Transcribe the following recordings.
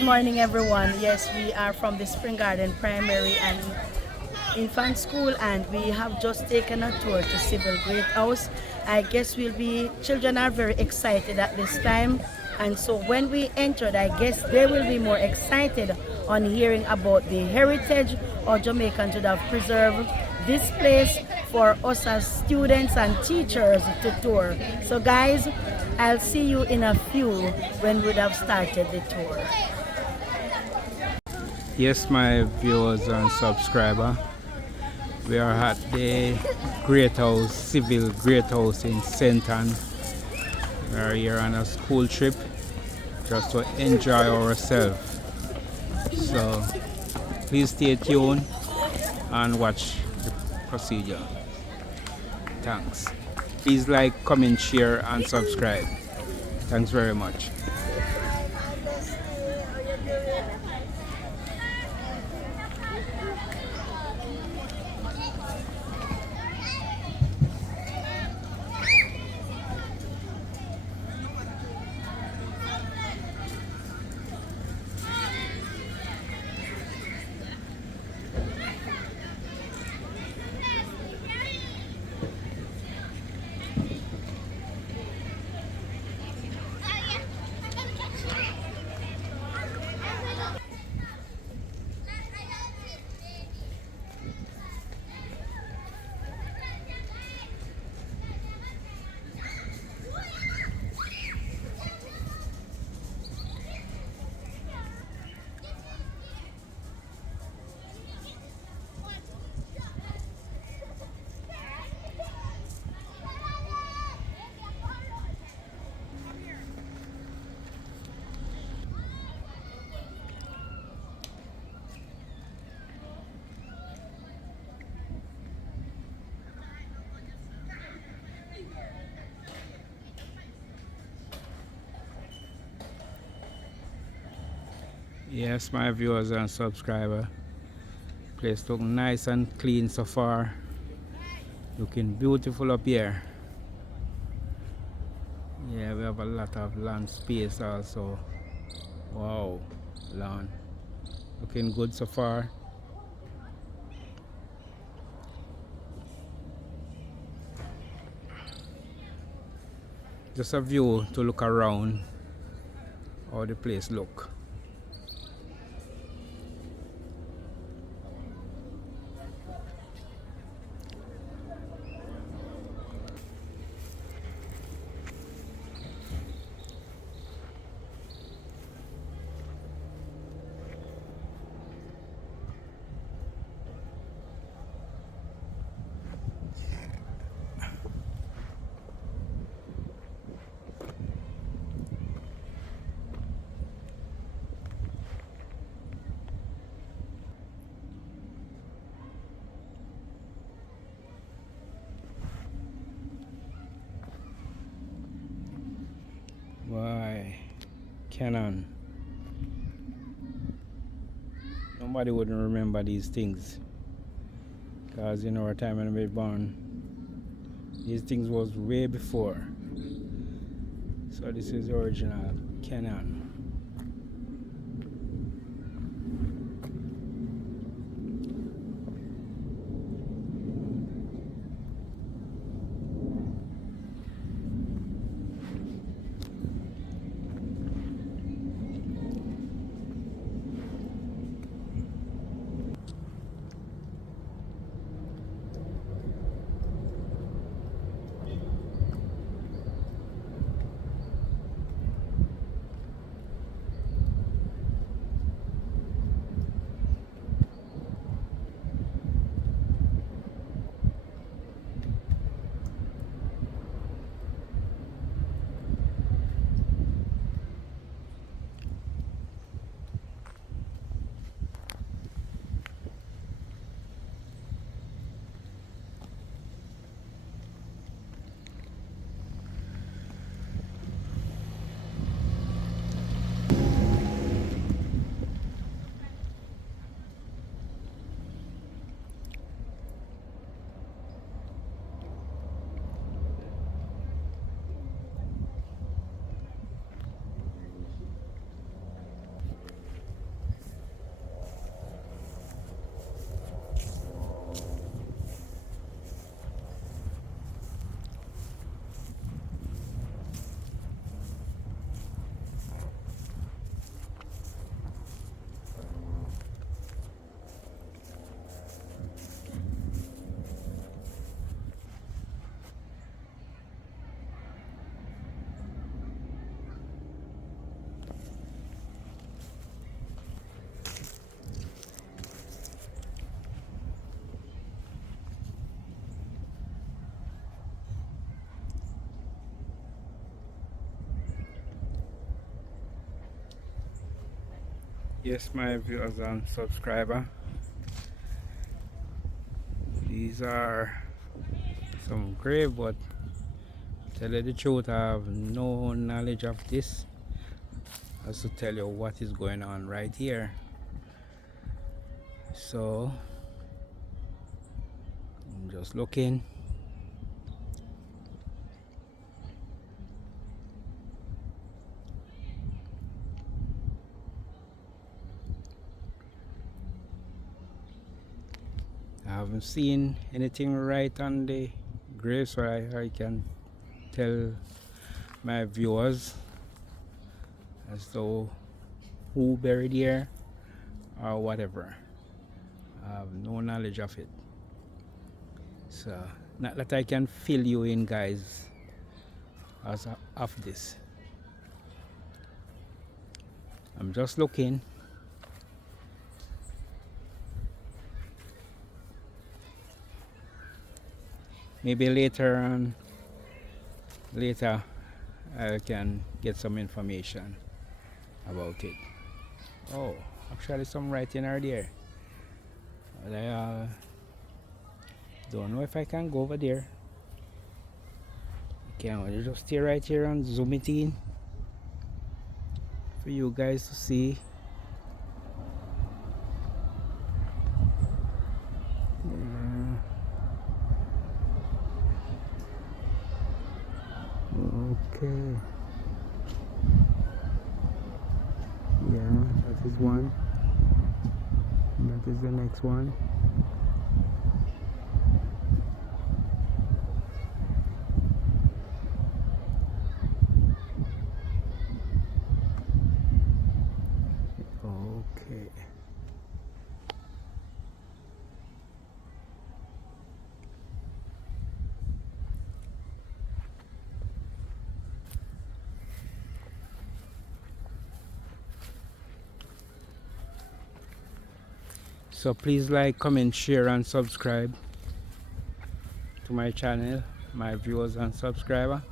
Good morning, everyone. Yes, we are from the Spring Garden Primary and Infant School, and we have just taken a tour to Seville Great House. I guess children are very excited at this time, and so when we entered, I guess they will be more excited on hearing about the heritage or Jamaicans should have preserved this place for us as students and teachers to tour. So guys, I'll see you in a few when we'd have started the tour. Yes, my viewers and subscribers, we are at the Great House, Seville Great House in St. Anne. We are here on a school trip just to enjoy ourselves. So please stay tuned and watch the procedure. Thanks. Please like, comment, share and subscribe. Thanks very much. Yes, my viewers and subscribers, place look nice and clean so far. Looking beautiful up here. Yeah, we have a lot of land space also. Wow, lawn. Looking good so far. Just a view to look around how the place look. Why, Canon. Nobody wouldn't remember these things, because in our time when we were born, these things was way before. So this is the original Canon. Yes, my viewers and subscriber, these are some grave, but tell you the truth, I have no knowledge of this as to tell you what is going on right here. So I'm just looking. I haven't seen anything right on the grave, so I can tell my viewers as to who buried here or whatever. I have no knowledge of it. So not that I can fill you in, guys, as of this. I'm just looking. Maybe later I can get some information about it. Oh, actually some writing are there. But I don't know if I can go over there. Can you just stay right here and zoom it in for you guys to see. Okay. Yeah, that is one. That is the next one. Okay. So please like, comment, share and subscribe to my channel, my viewers and subscriber.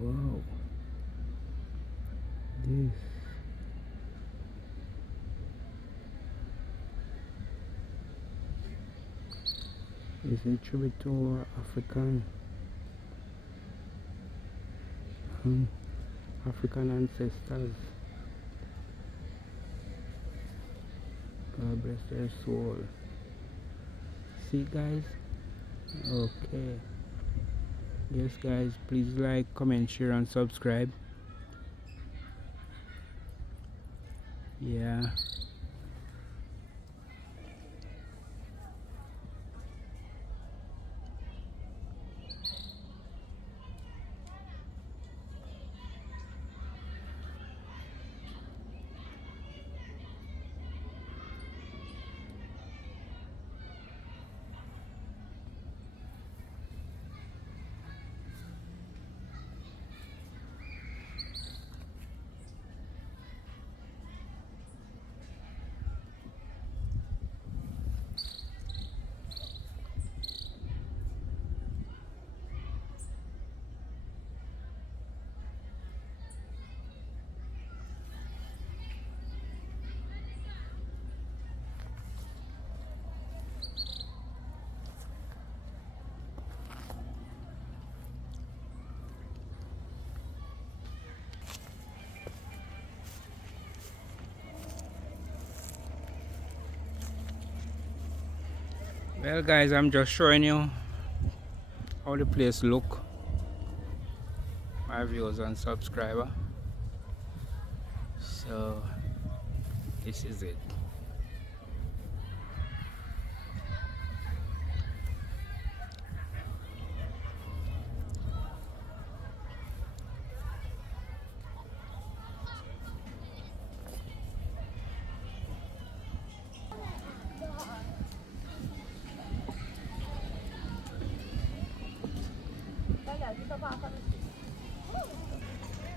Wow, this is a tribute to our African ancestors. God bless their soul. See, guys? Okay. Yes, guys, please like, comment, share and subscribe. Yeah. Well, guys, I'm just showing you how the place look, my viewers and subscriber. So this is it.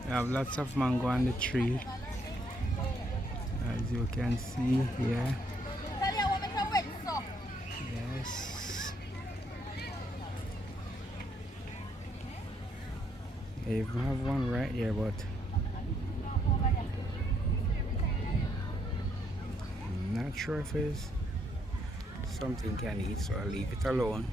We have lots of mango on the tree, as you can see here. Yes. I even have one right here, but I'm not sure if it's something can eat, so I'll leave it alone.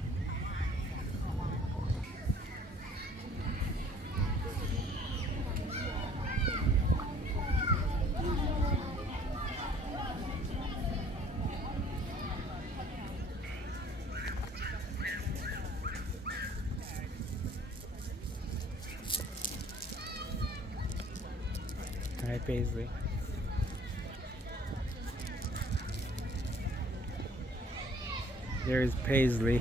Hi Paisley. There's Paisley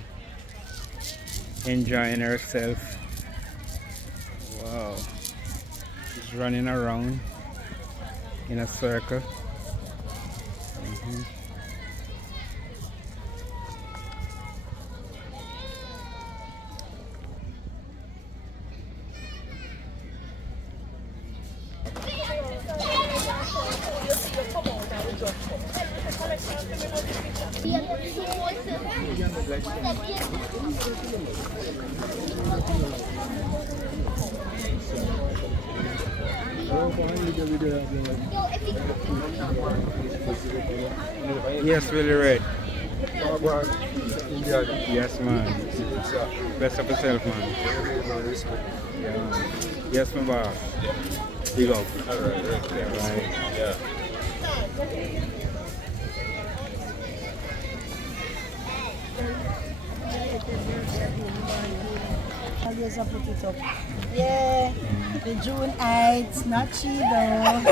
enjoying herself. Wow. She's running around in a circle. Yes, really right. Yes, man. Best of yourself, man. Yeah, man. Yes, my boss. You go. Right. Yeah. Always I put it up. Yeah, the June Heights, not Chido.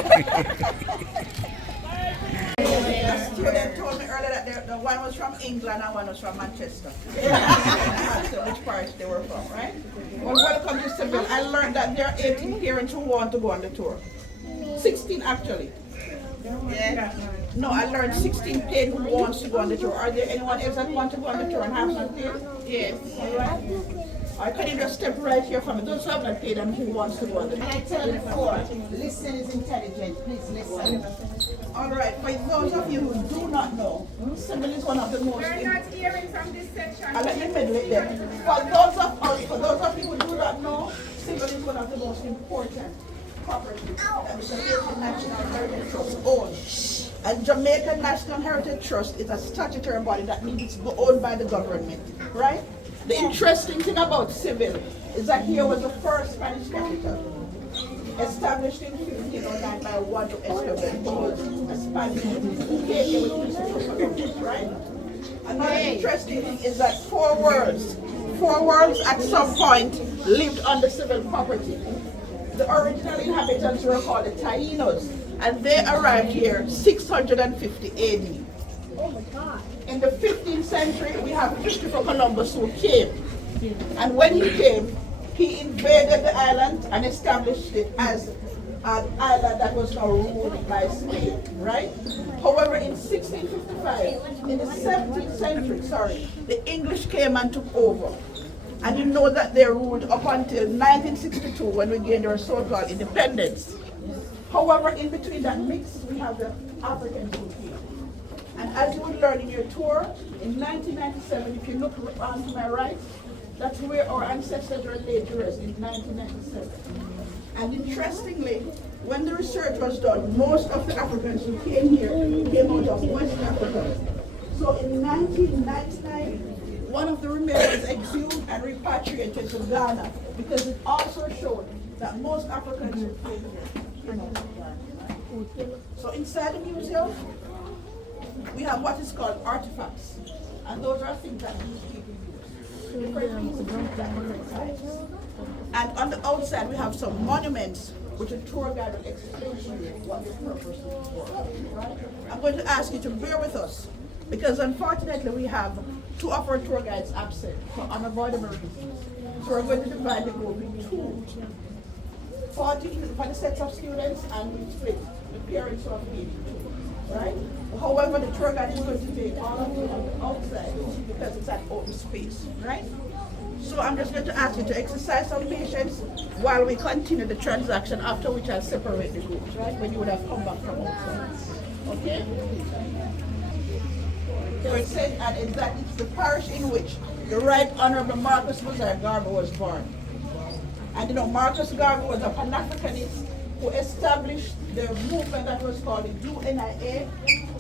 The student told me earlier that the one was from England and one was from Manchester. I asked them which part they were from, right? Well, welcome to Seville. I learned that there are 18 parents who want to go on the tour. 16 actually. Yeah. No, I learned 16 paid who wants to go on the tour. Are there anyone else that want to go on the tour and have not paid? Yes. All right. I can you just step right here from me. Those who have not paid and who wants to go on the tour. And I tell you before, listen is intelligent. Please listen. All right. For those of you who do not know, Seville is one of the most. We're not hearing from this section. Let me middle it there. For those of you who do not know, Seville is one of the most important properties that the Jamaican National Heritage Trust owns. And Jamaican National Heritage Trust is a statutory body. That means it's owned by the government, right? The interesting thing about Seville is that here was the first Spanish capital, established in 1509 by Juan Excursion, who was a Spanish who came here with Christopher Columbus, right? Another interesting thing is that four worlds at some point lived on the Seville property. The original inhabitants were called the Taínos, and they arrived here 650 AD. Oh my God. In the 15th century, we have Christopher Columbus who came. And when he came, he invaded the island and established it as an island that was now ruled by Spain, right? However, in 1655, in the 17th century, the English came and took over. And you know that they ruled up until 1962 when we gained our so-called independence. However, in between that mix, we have the Africans who came. And as you will learn in your tour, in 1997, if you look on to my right, that's where our ancestors were laid to rest in 1997. And interestingly, when the research was done, most of the Africans who came here came out of West Africa. So in 1999, one of the remains was exhumed and repatriated to Ghana because it also showed that most Africans who came here. So inside the museum, we have what is called artifacts. And those are things that these people use. Different pieces that were inside. And on the outside, we have some monuments which a tour guide will explain to you what the purpose is for. Right? I'm going to ask you to bear with us because unfortunately we have two of our tour guides absent for unavoidable reasons. So we're going to divide the group in two. 40 for the sets of students and we split the parents of each. Right? However, the tour guide is going to take all of you on the outside because it's an open space. Right? So I'm just going to ask you to exercise some patience while we continue the transaction, after which I'll separate the groups, right? When you would have come back from outside. Okay? So it says, and exactly it's the parish in which the Right Honorable Marcus Mosiah Garvey was born. And you know, Marcus Garvey was a Pan-Africanist who established the movement that was called the UNIA,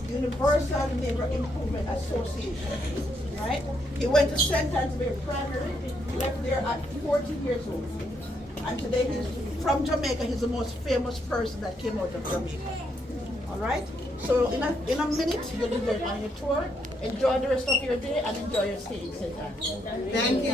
Universal Neighbor Improvement Association. Right? He went to St. Anne's Primary, left there at 40 years old. And today he's from Jamaica. He's the most famous person that came out of Jamaica. All right? So in a minute, you'll be going on your tour. Enjoy the rest of your day and enjoy your stay in St. Anne's. Thank you.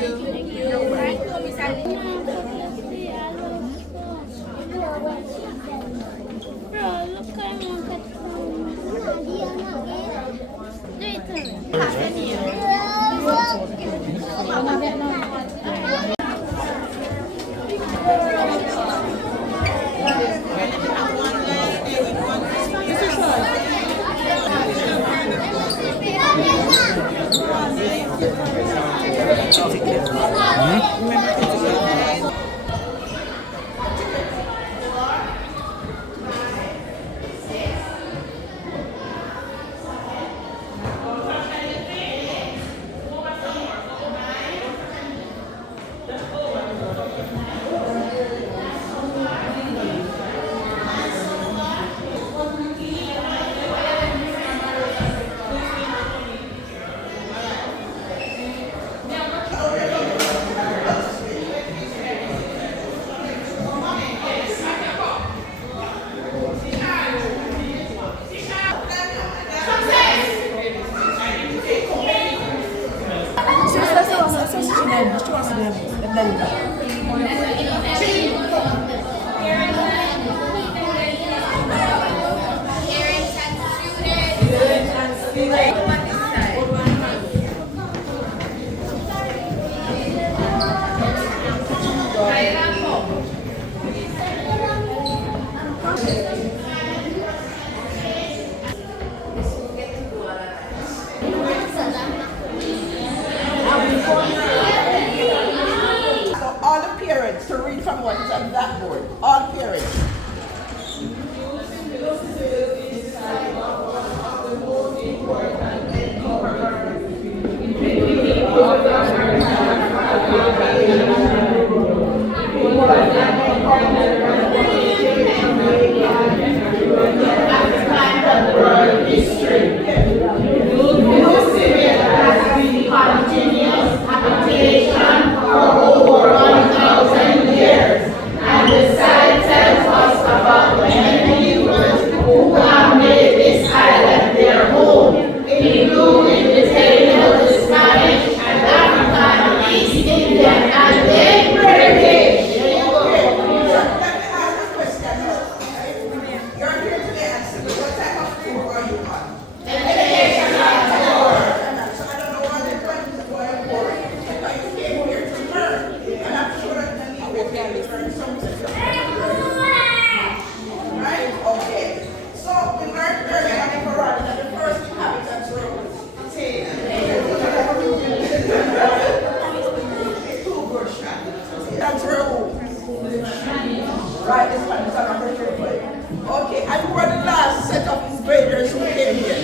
So all the parents to read from what is on that board. All parents. Right, this one is on number 35. Okay, and who are the last set of invaders who came here?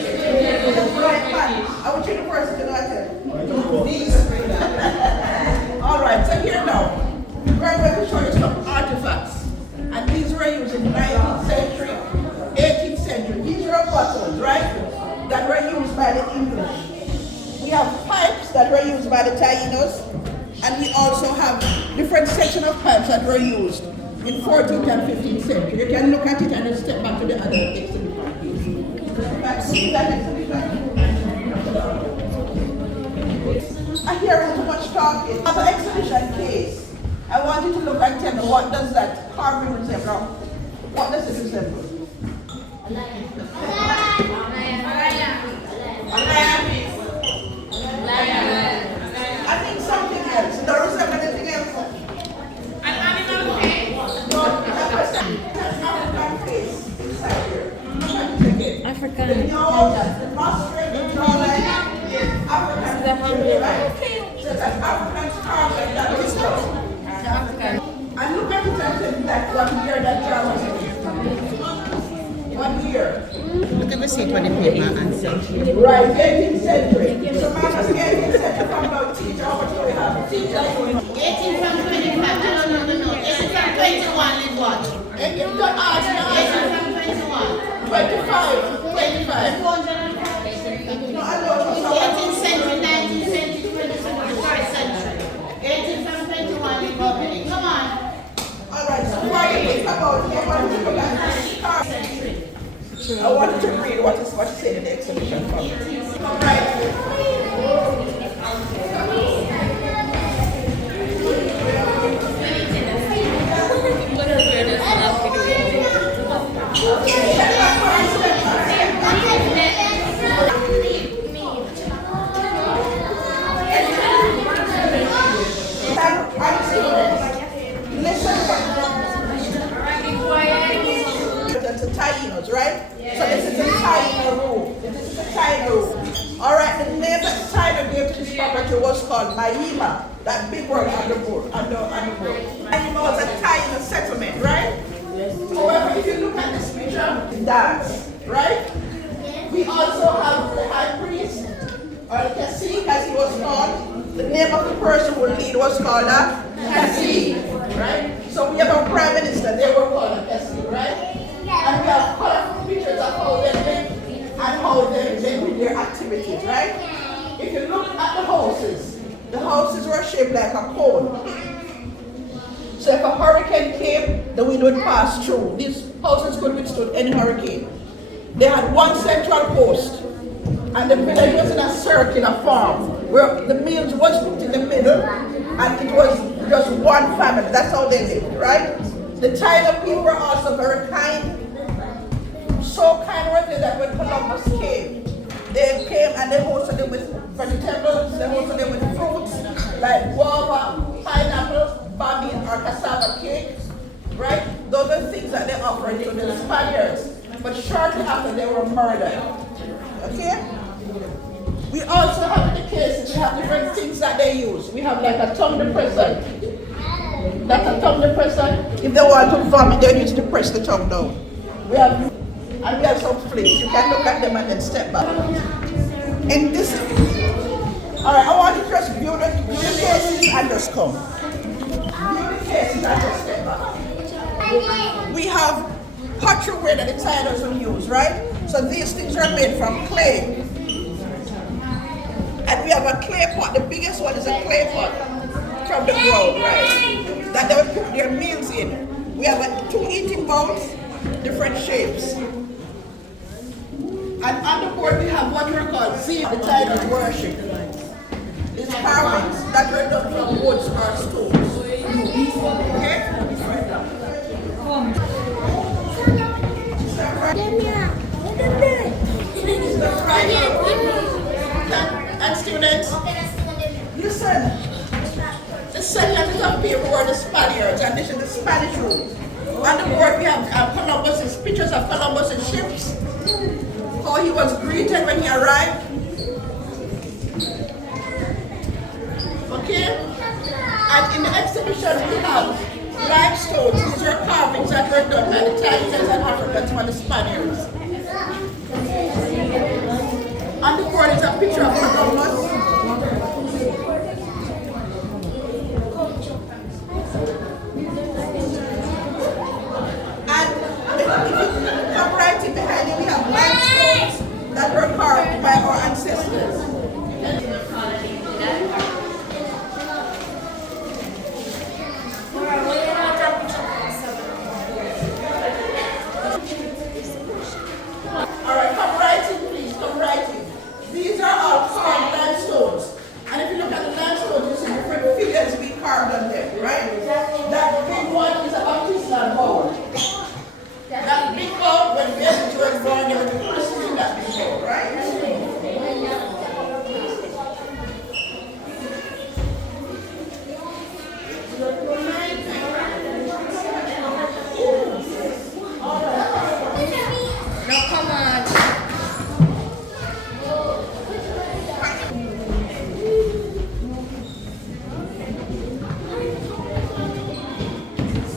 Right, man. I want you to first to that. These. All right, so here now, we're going to show you some artifacts. And these were used in the 19th century, 18th century. These are bottles, right, that were used by the English. We have pipes that were used by the Tainos, and we also have different sections of pipes that were used in 14th and 15th century. You can look at it and then step back to the other exhibit. See that exhibit? I hear too much talking. Another exhibition case. I want you to look and tell me what does that carving resemble. What does it resemble? I think something else. It don't resemble anything else. An animal face. No, that's African face inside here. Look at it again. African. The nose, the nostril, the jawline is African. Right? So it's an African scarf like that. This and look at it and tell that 1 year that jar was in. 1 year. Look at the seat when they pay my answer. Right, 18th century. So Mama's 18th century from about teacher, how much do we have? Teacher. 18 from 25. No. 18 from 21 is what? 18 from 21. 25. 25. No, I know. 18th century, 19th century, 20th century, 1st century. 18 from 21 is how many? Come on. All right, so what do you think about it? I want you to look at this car. I want you to read what you said in the exhibition for me. All right. It's a Tainos, right? So this is a Taino room. This is a Taino room. All right, the name that the Taino gave to this property was called Maima. That big word on the board. Maima was a Taino settlement, right? However, if you look at this picture, it dance, right? We also have the high priest, or the cacique as he was called. The name of the person who lead was called a cacique, right? So we have a prime minister, they were called a cacique, right? And we have colorful pictures of how they live and how they do their activities, right? If you look at the houses were shaped like a cone. So if a hurricane came, the wind would pass through. These houses could withstand any hurricane. They had one central post, and the village was in a circular form, where the meals was put in the middle, and it was just one family. That's how they lived, right? The Taino people were also very kind. So kind were they that when Columbus came, they came and they hosted them with vegetables, they hosted them with fruits, like guava, pineapple, babin, or cassava cake, right? Those are things that they offered to the Spaniards. But shortly after, they were murdered. Okay? We also have in the cases, we have different things that they use. We have like a tongue depressor. That's a tongue depressor. If they want to vomit, they need to press the tongue down. We have some flips. You can look at them and then step back. In this, all right, I want you to just view the cases and just come. View the cases and just step back. We have pottery ware that the Tainos will use, right? So these things are made from clay. And we have a clay pot. The biggest one is a clay pot from the ground, right? That they will put their meals in. We have 2 eating bowls, different shapes. And on the board we have what we call zee, the Tainos worship. It's carvings that were done from woods or stones. Okay? And students, listen. The settlers of people were the Spaniards, and this is the Spanish room. On the board we have Columbus's pictures of Columbus's ships, how he was greeted when he arrived. Okay? And in the exhibition we have limestones. These are carvings that were done by the Italians and Africans for the Spaniards. On the board is a picture of Columbus. And if you come right in behind you, we have limestones that were carved by our ancestors. All right, come right in, please. Come right in. These are all Now come on.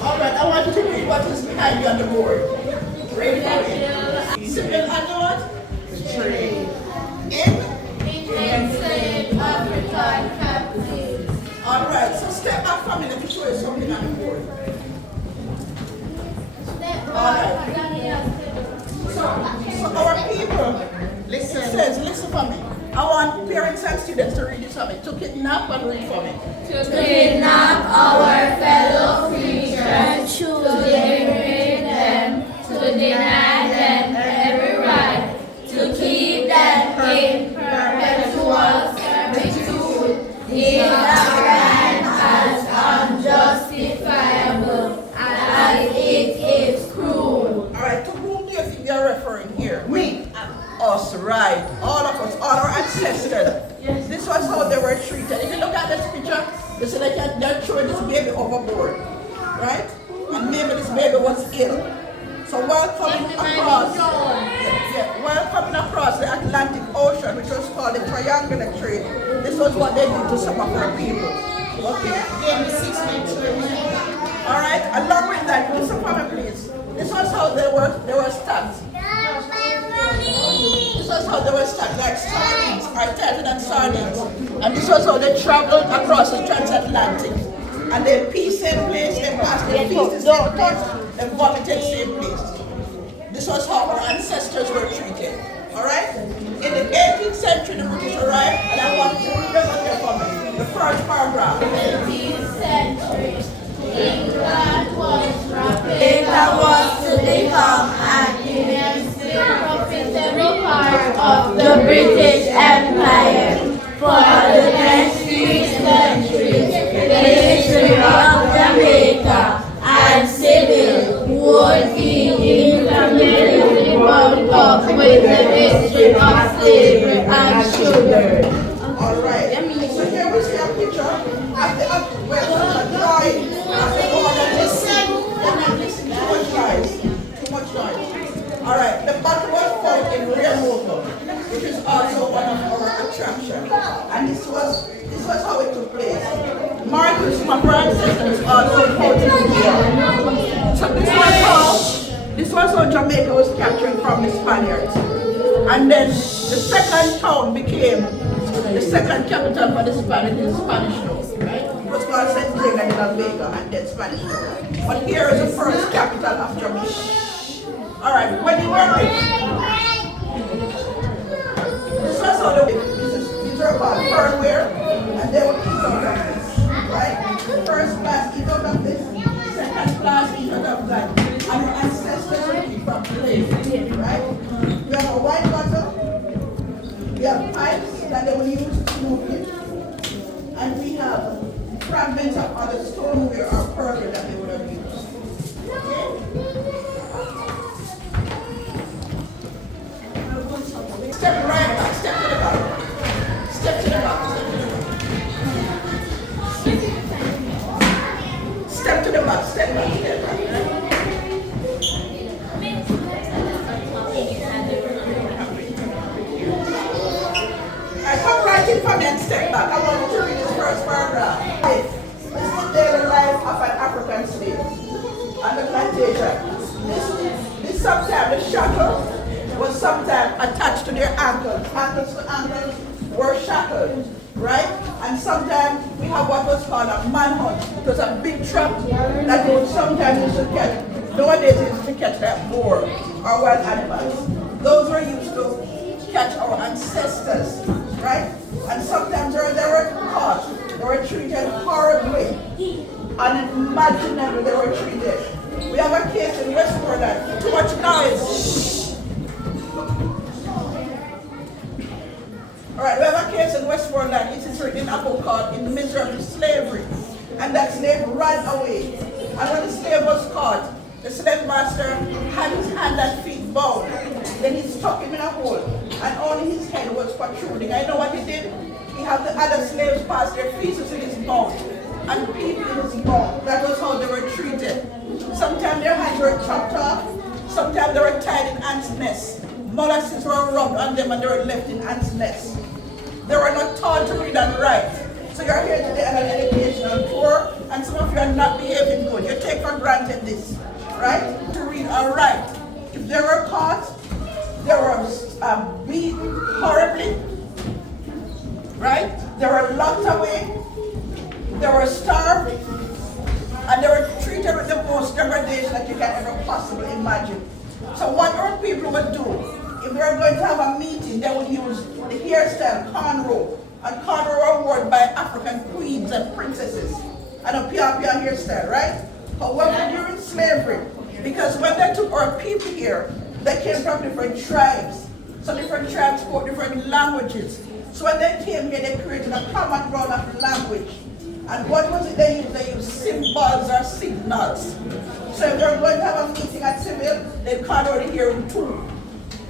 All right, I want you to read what is behind you on the board. Read it for me. Seville and what? Trade. Enslaved African captives. All right, so step back from me. Let me show you something on the board. All right. So our people, listen. It says, listen for me. I want parents and students to read this for me. To kidnap and read for me. To kidnap our fellow creatures, to degrade them, to deny them every right, to keep them in perpetual servitude is a crime as unjustifiable as it is cruel. All right, to whom do you think they are referring here? Me. Us, right. All of us, all our ancestors. This was how they were treated. If you look at this picture, they say they're throwing this baby overboard, right? And maybe this baby was ill. So while coming across the Atlantic Ocean, which was called the Triangular Trade, this was what they did to some of our people. Okay? All right. Along with that, listen for me, please. This was how they were stacked. This was how they were stacked, like sardines, Artesian and sardines. And this was how they traveled across the transatlantic. And they pee same place, they passed their feast the same place, they vomited same place. This was how our ancestors were treated. Alright? In the 18th century, the British arrived, and I want you to remember here for me. The first paragraph. 18th century, England was Jamaica was to become an immensely profitable part of the British Empire. For the next 3 centuries, the history of Jamaica and Seville would be intimately bound up with the history of slavery and sugar. All right. So here we see a picture of the drawing of the border. Listen. They're not listening. Too much noise. Too much noise. All right. The battle was fought in Remoto, which is also one of our attractions. And this was how it took place. Marcus, my ancestors, also fought in the war. So this was how Jamaica was captured from the Spaniards. And then the second town became the second capital for the Spanish Town, right? It was called St. James de la Vega and then Spanish Town. But here is the first capital of Jamaica. All right, when you were rich, this was how these are called firmware, and they would eat out of this, right? First class eat out of this, second class eat out of that. And our ancestors would eat from slavery, right? We have a wine bottle, we have pipes that they will use to smoke it, and we have fragments of other stoneware or pearl that they would have used. Okay? Step right back, step to the back. Step to the back, step to the back. Step to the back, step back, step back. Come right in for me and step back. I want you to read this first paragraph. This is the daily life of an African slave on the plantation. This sometimes, the shackle was sometimes attached to their ankles. Ankles to ankles were shackled, right? And sometimes we have what was called a manhunt. It was a big trap that you would sometimes used to catch. Nowadays it used to catch like boar or wild animals. Those were used to catch our ancestors, right? And sometimes they were caught, they were treated horribly, unimaginably they were treated. We have a case in Westmoreland, too much noise. All right, we have a case in Westmoreland, it is written in a book called In the Misery of Slavery, and that slave ran away. And when the slave was caught, the slave master had his hand and feet bound. Then he stuck him in a hole, and only his head was protruding. I know what he did. He had the other slaves pass their feces in his mouth and people in his mouth. That was how they were treated. Sometimes their hands were chopped off. Sometimes they were tied in ants' nests. Molasses were rubbed on them and they were left in ants' nests. They were not taught to read and write. So you're here today on an educational tour, and some of you are not behaving good. You take for granted this, right? To read or write. If they were caught, they were beat horribly, right? They were locked away, they were starved, and they were treated with the most degradation that you can ever possibly imagine. So what our people would do, if they were going to have a meeting, they would use the hairstyle, cornrow, and cornrow were worn by African queens and princesses, and a pia hairstyle, right? However, during slavery, because when they took our people here, they came from different tribes. So different tribes spoke different languages. So when they came here, they created a common ground of language. And what was it they used? They used symbols or signals. So if they're going to have a meeting at Seville, they'd call out here in two.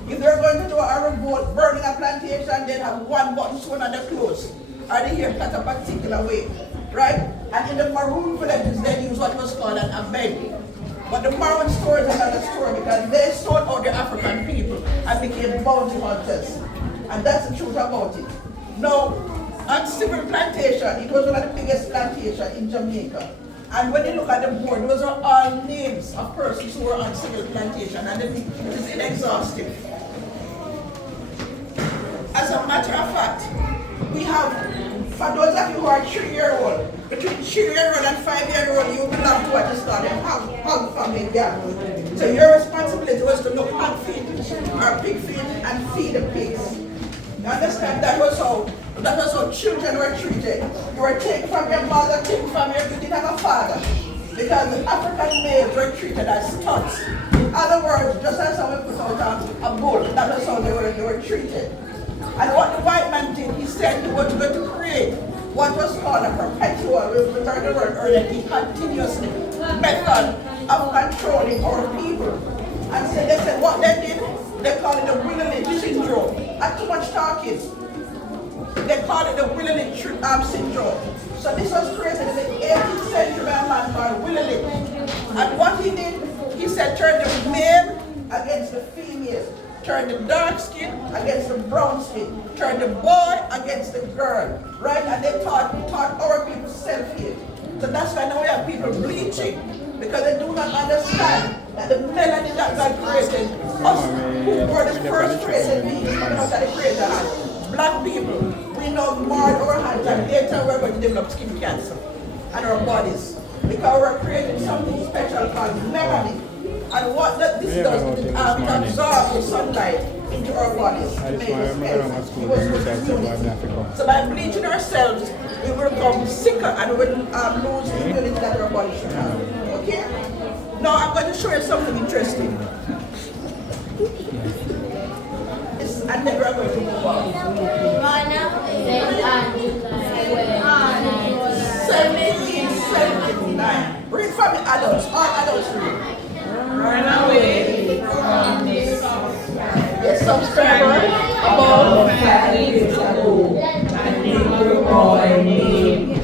If they're going to do a revolt, burning a plantation, they'd have one button sewn on their clothes. Or they here cut a particular way, right? And in the Maroon villages, they use what was called an abed. But the Maroon story is another story because they sold out the African people and became bounty hunters. And that's the truth about it. Now, on Seville Plantation, it was one of the biggest plantations in Jamaica. And when you look at the board, those are all names of persons who were on Seville Plantation, and it is inexhaustive. As a matter of fact, we have, for those of you who are 3-year-old, between 3-year-old and 5-year-old, you belong to what is called a hog family gang. So your responsibility was to look and feed, or pig feed, and feed the pigs. You understand? That was how children were treated. You were taken from your mother, taken from your, you didn't have a father. Because the African males were treated as studs. In other words, just as how we put out a bull, that was how they were treated. And what the white man did, he said he was going to create what was called a perpetual, we heard the word earlier, the continuously method of controlling our people. And so they said what they did, they call it the Willie syndrome. And too much talking. They call it the Willie syndrome. So this was created in the 18th century by a man called Willie. And what he did, he said turn the male against the female. Turn the dark skin against the brown skin. Turn the boy against the girl. Right? And they taught our people self-hate. So that's why now we have people bleaching. Because they do not understand that the melanin that God created, us who were the first created beings, that He created us, black people, we know more our hands and later we're going to develop skin cancer and our bodies. Because we're creating something special called melanin. And what this does is it absorbs the sunlight into our bodies to make us healthy. So by bleaching ourselves, we will become sicker and we will lose the immunity that our bodies should have. Okay? Now I'm going to show you something interesting. And then we're going to move on. 1779. Read from the adults. All adults read. Run away from this Yes, subscriber about 5 years ago. A little boy named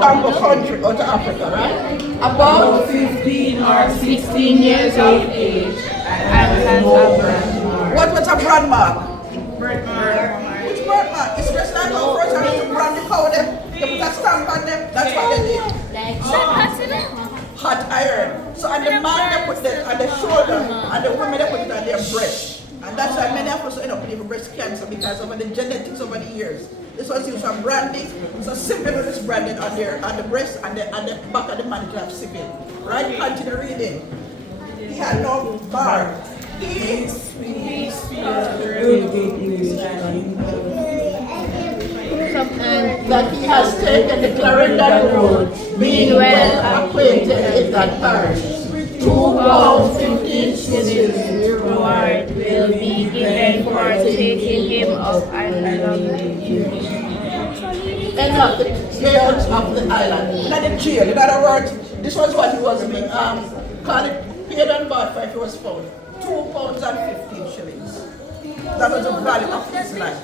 Congo country out of Africa, right? About 15 or 16 years of age. what was a brand mark? Birthmark. Which brand mark? It's just like how first time to brand the cow them, they put a stamp on them, that's what they did. Hot iron. So and the man they put it on their shoulder and the women they put it on their breast. And that's why many of us end up with breast cancer because of the genetics over the years. This was used for branding. So simply with this branding on the breast and the back of the man to have syphilis. Right? Continue reading. He had no bar. That he has taken the Clarendon Road, being well acquainted in that parish. £2.15 reward will be given for taking him up and end of the jails of the island. Not the jail. In other words, this was what he was being called paid and bought for if he was found. £2.15. That was the value of his life.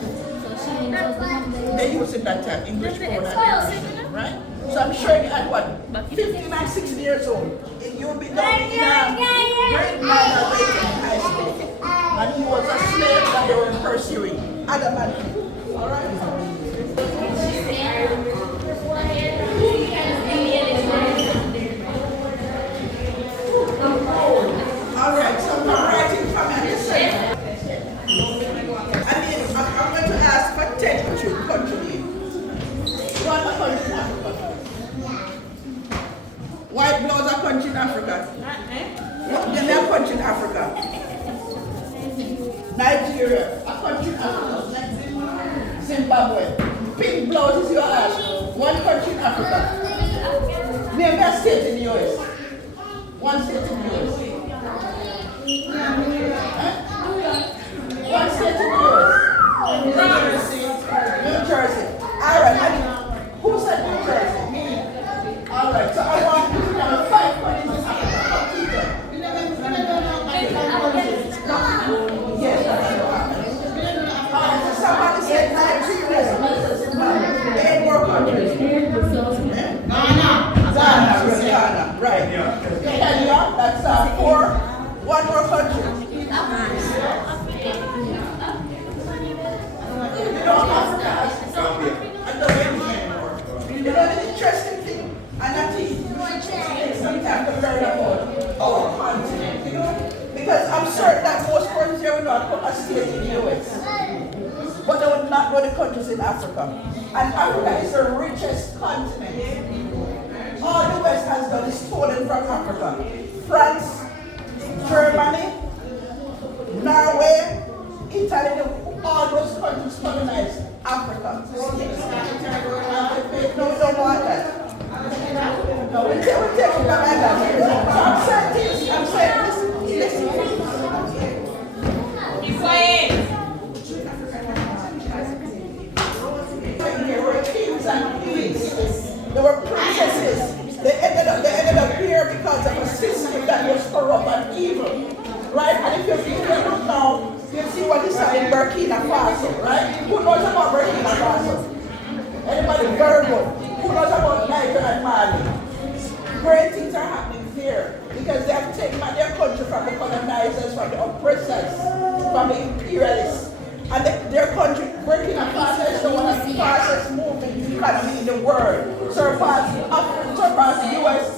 They used it that time, English pound and everything, right? So I'm sure he had what, 15 and 16 years old. will be down in grade 9 or grade 10 high school. And he was a slave that they were pursuing. Adam and Eve. All right? All right, so I'm writing from my listen. I'm going to ask for 10 country names. One country in Africa. White blood a country in Africa. What a country in Africa. Nigeria, a country in Africa. Zimbabwe. Pink blood is your ass. One country in Africa. Name a state in the US. One state in the US. One state in the US. New Jersey. All right. Who said New Jersey? Me. All right. So I want you to know 5 countries in Africa. Yes, that's what so somebody said Nigeria. 8 more countries. Ghana. Right. Kenya, that's 4. One more country. You know, Africa has Zambia. I don't know anymore. You know the interesting thing? And I think sometimes to learn about our continent, you know? Because I'm certain that most persons here will not put a state in the US. But they would not know the countries in Africa. And Africa is the richest continent. All the West has done is stolen from Africa. France, Germany, Norway, Italy, all those countries colonized Africa. No, we don't want that. No, we're taking that like that. So I'm saying this, listen. Be quiet. There were kings and queens. There were princesses. They ended up here because of a system that was corrupt and evil. Right? And if you read the book now, you see what is in Burkina Faso, right? Who knows about Burkina Faso? Anybody verbal? Who knows about Niger and Mali? Great things are happening there because they have taken back their country from the colonizers, from the oppressors, from the imperialists. And their country, Burkina Faso, is the one of the fastest moving economy in the world. Surpass the US,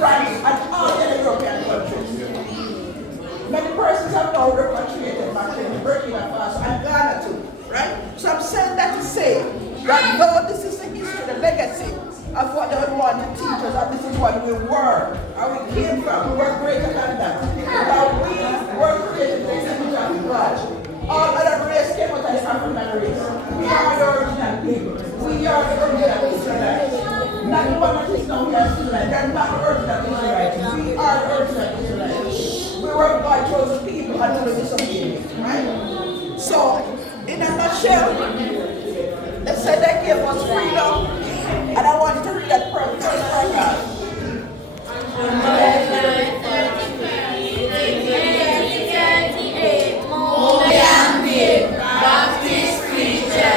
France, and all the other European countries. Many persons have now repatriated back in Burkina Faso and Ghana too, right? So I'm saying that to say that though this is the history, the legacy of what they would want to teach us, that this is what we were, and we came from, we were greater than that. That we were created in the image of God. All other race came out of the African race. We are the original people. We are the original Israelites. Not the one that is now we are Israelites. They're not the original Israelites. We are the original Israelites. We were God chosen people until we disobeyed, right? So, in a nutshell, they said they gave us freedom, and I want you to read that first paragraph. Baptist preacher.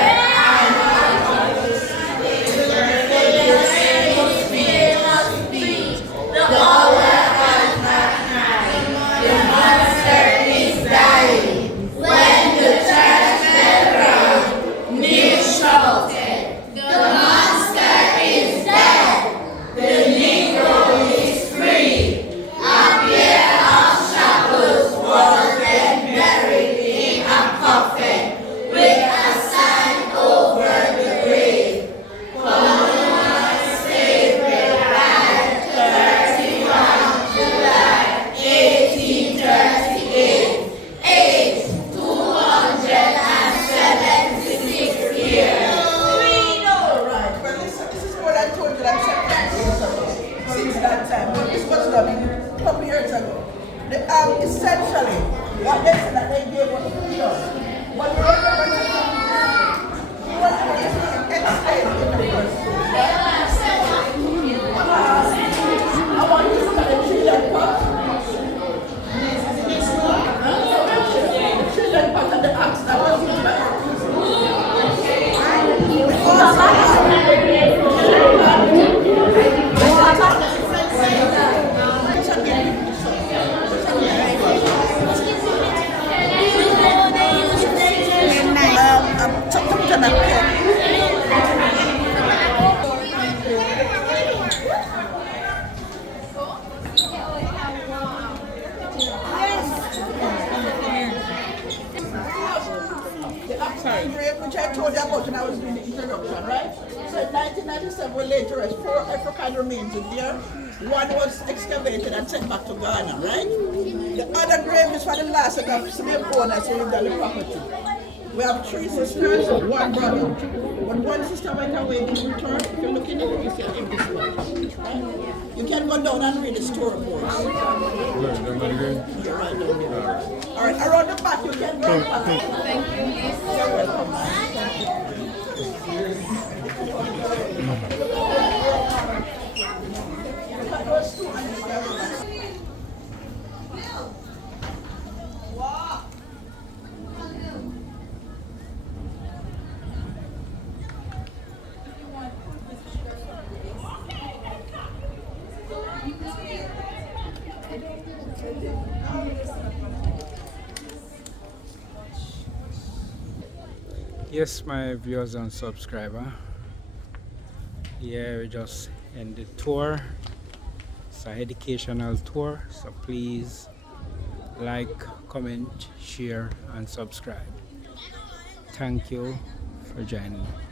Essentially, what they said that they gave us freedom. But you remember that he was enslaved in the first place, right? I want you to look at the children part. The children part of the acts that was used by our people. grave, which I told you about when I was doing the introduction, right? So in 1997, we later as 4 African remains in there. One was excavated and sent back to Ghana, right? The other grave is for the last set of slave owners who lived on the property. We have 3 sisters, 1 brother. But one sister went away in return. If you look in it, you see an empty spot. Right? You can go down and read the story reports. You're right down there. All right, around the back you can go. Thank you. You're welcome. Yes, my viewers and subscriber. Yeah, we just end the tour. It's an educational tour, so please like, comment, share and subscribe. Thank you for joining me.